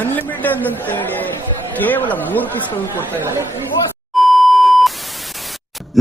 Unlimited ಅಂತೇಳಿ ಕೇವಲ 3 ಪೀಸ್ಗಳನ್ನು ಕೊಡ್ತಾ ಇದ್ದಾರೆ.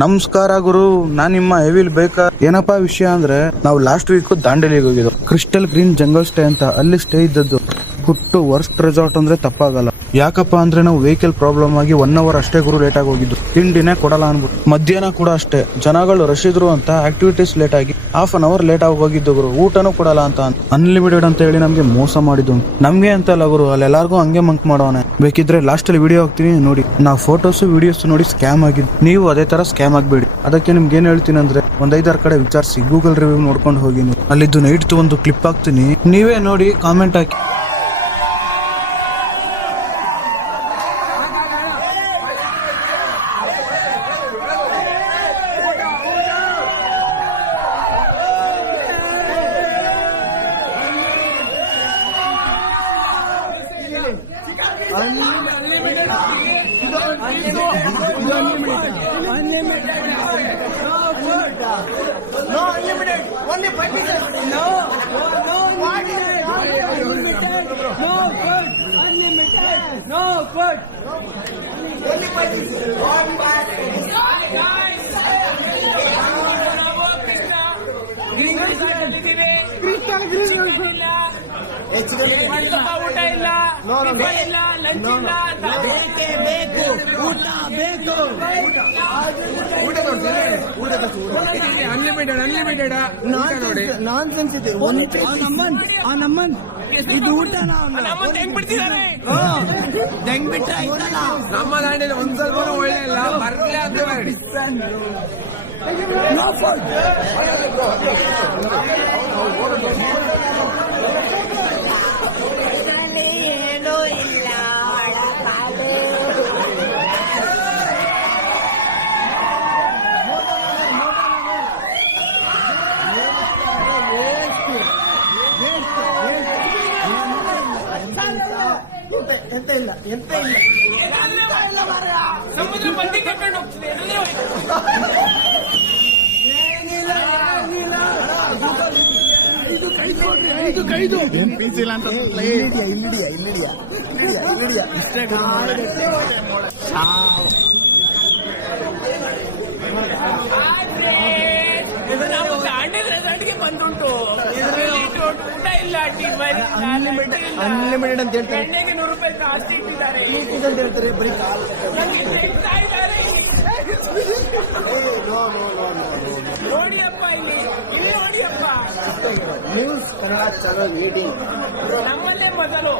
ನಮಸ್ಕಾರ ಗುರು, ನಾನ್ ನಿಮ್ಮ ಹೆವಿಲ್ ಬೇಕಾ. ಏನಪ್ಪಾ ವಿಷಯ ಅಂದ್ರೆ, ನಾವು ಲಾಸ್ಟ್ ವೀಕ್ ದಾಂಡೇಲಿಗೆ ಹೋಗಿದ್ದು. ಕ್ರಿಸ್ಟಲ್ ಗ್ರೀನ್ ಜಂಗಲ್ ಸ್ಟೇ ಅಂತ, ಅಲ್ಲಿ ಸ್ಟೇ ಇದ್ದದ್ದು. ಹುಟ್ಟು ವರ್ಸ್ಟ್ ರೆಸಾರ್ಟ್ ಅಂದ್ರೆ ತಪ್ಪಾಗಲ್ಲ. ಯಾಕಪ್ಪ ಅಂದ್ರೆ ನಾವು ವೆಹಿಕಲ್ ಪ್ರಾಬ್ಲಮ್ ಆಗಿ 1 ಅವರ್ ಅಷ್ಟೇ ಗುರು ಲೇಟ್ ಆಗಿ ಹೋಗಿದ್ದು. ತಿಂಡಿನೇ ಕೊಡಲ್ಲ ಅನ್ಬಿಟ್ಟು. ಮಧ್ಯಾಹ್ನ ಕೂಡ ಅಷ್ಟೇ, ಜನಗಳು ರಶ್ ಇದ್ರು ಅಂತ ಆಕ್ಟಿವಿಟೀಸ್ ಲೇಟ್ ಆಗಿ ½ an hour ಲೇಟ್ ಆಗಿ ಹೋಗಿದ್ದು ಗುರು. ಊಟನೂ ಕೊಡಲ್ಲ ಅಂತ ಅನ್ಲಿಮಿಟೆಡ್ ಅಂತ ಹೇಳಿ ನಮ್ಗೆ ಮೋಸ ಮಾಡಿದ್ದು. ನಮ್ಗೆ ಅಂತಲ್ಲ ಗುರು, ಅಲ್ಲೆಲ್ಲಾರ್ಗು ಹಂಗೆ ಮಂಕ್ ಮಾಡೋಣ. ಬೇಕಿದ್ರೆ ಲಾಸ್ಟ್ ಅಲ್ಲಿ ವಿಡಿಯೋ ಹಾಕ್ತೀನಿ ನೋಡಿ. ನಾವು ಫೋಟೋಸ್ ವಿಡಿಯೋಸ್ ನೋಡಿ ಸ್ಕ್ಯಾಮ್ ಆಗಿದ್ದು. ನೀವು ಅದೇ ತರ ಸ್ಕ್ಯಾಮ್ ಆಗ್ಬೇಡಿ. ಅದಕ್ಕೆ ನಿಮ್ಗೆ ಏನ್ ಹೇಳ್ತೀನಿ ಅಂದ್ರೆ, 1-5 ಕಡೆ ವಿಚಾರಿಸಿ, ಗೂಗಲ್ ರಿವ್ಯೂ ನೋಡ್ಕೊಂಡು ಹೋಗಿ. ಅಲ್ಲಿದ್ದು ನೈಟ್ ಒಂದು ಕ್ಲಿಪ್ ಹಾಕ್ತೀನಿ, ನೀವೇ ನೋಡಿ comment hockey. No unlimited. Only 5 pieces. No. What is it? Unlimited. No food. Unlimited. No food. Only 5 pieces. One bag. ಊಟ ಇಲ್ಲ, ಲಂಚ್ ಇಲ್ಲ, ಬೇಕು ಊಟ ಬೇಕು. ಅನ್ಲಿಮಿಟೆಡ್ ನಾನ್ ಸೆನ್ಸ್ ಇದೆ. ನಮ್ಮನ್ ಇದು ಊಟ ಹೆಂಗ್ ಬಿಡ್ತಿದ್ದಾರೆ. ಹೆಂಗ್ ಬಿಟ್ಟ ನಮ್ಮ ದಾಂಡೇಲಿ ಒಂದ್ ಸ್ವಲ್ಪ ಒಳ್ಳೆ ಇಲ್ಲ, ಬರ್ಲಿ ಅಂತ ಮಾಡಿ. ಏನೂ ಇಲ್ಲ. ಎಂತ ಇಲ್ಲ ಸಮುದ್ರ ಬಂಡಿ ಕರ್ಕೊಂಡು ಹೋಗ್ತಿದೆ. ನಾವು ದಾಂಡೇಲಿ ರೆಸಾರ್ಟ್ಗೆ ಬಂದುಂಟು. ಊಟ ಇಲ್ಲ, ಅನ್ಲಿಮಿಟೆಡ್ ಅಂತ ಹೇಳ್ತಾರೆ. ಎಣ್ಣೆಗೆ 100 ರೂಪಾಯಿ ಜಾಸ್ತಿ ಇಟ್ಟಿದ್ದಾರೆ ಅಂತ ಹೇಳ್ತಾರೆ. ಬರೀ ನೋಡಿಯಪ್ಪ, ಇಲ್ಲಿ ನೋಡಿಯಪ್ಪ. ನ್ಯೂಸ್ ಕನ್ನಡ ಚಾನಲ್ ಮೀಟಿಂಗ್ ನಮ್ಮಲ್ಲೇ ಮೊದಲು